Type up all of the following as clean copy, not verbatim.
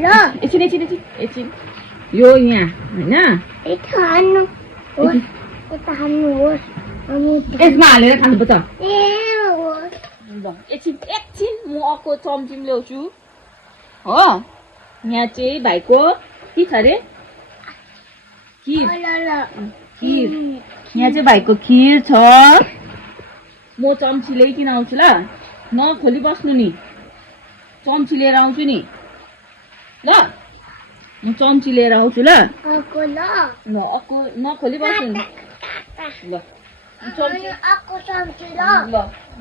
एकछिन यो यहाँ हैन यसमा हालेर खानुपर्छ ल एकछिन म अर्को चम्चिम ल्याउँछु हो यहाँ चाहिँ भाइको के छ अरे खिर यहाँ चाहिँ भाइको खिर छ म चम्ची ल्याइकिन आउँछु ल नखोली बस्नु नि चम्ची लिएर आउँछु नि ल म चम्ची लिएर आउँछु ल अर्को नखोली बस्नु नि ल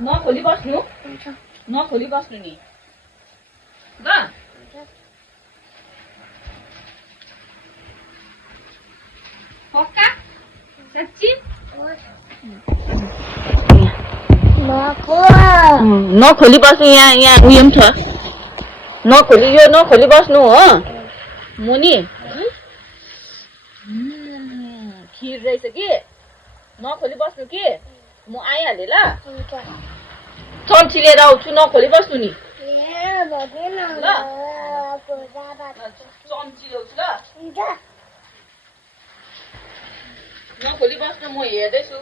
नखोली बस्नु नि ल पक्का साँच्ची नखोली बस्नु यहाँ उयो पनि छ नखोली बस्नु हो मुनि खिर रहेछ कि नखोली बस्नु कि म आइहालेँ ल चम्ची लिएर आउँछु नखोली बस्नु नि ल चम्ची ल्याउँछु ल नखोली बस्नु म हेर्दैछु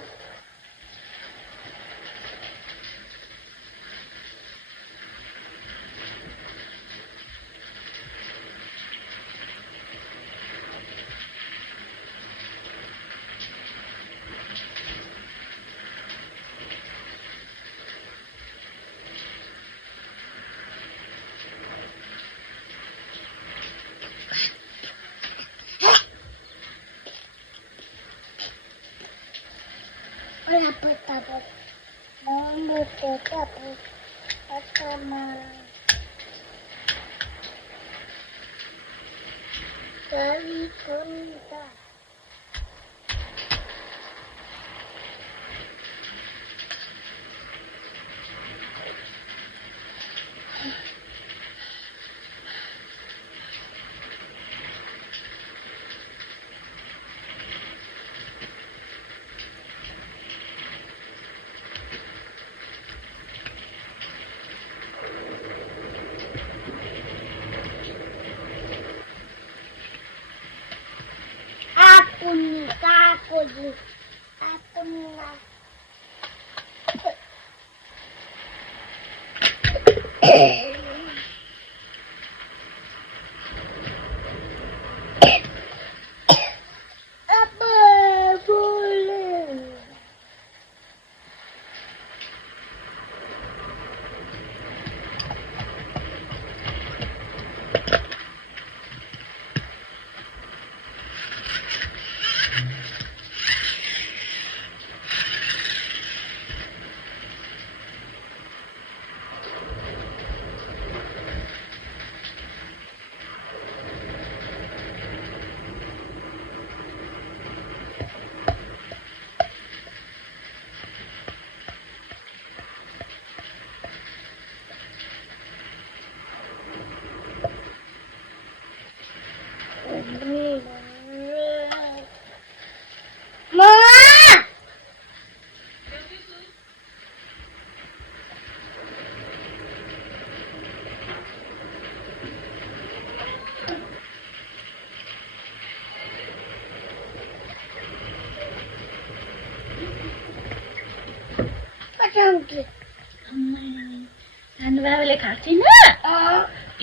सानो बाबाले खाएको छैन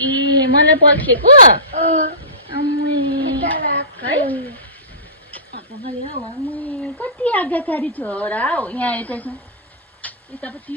ए मलाई पर्खेको कति आज्ञाकारी छोरा हो यहाँ यता छ यतापट्टि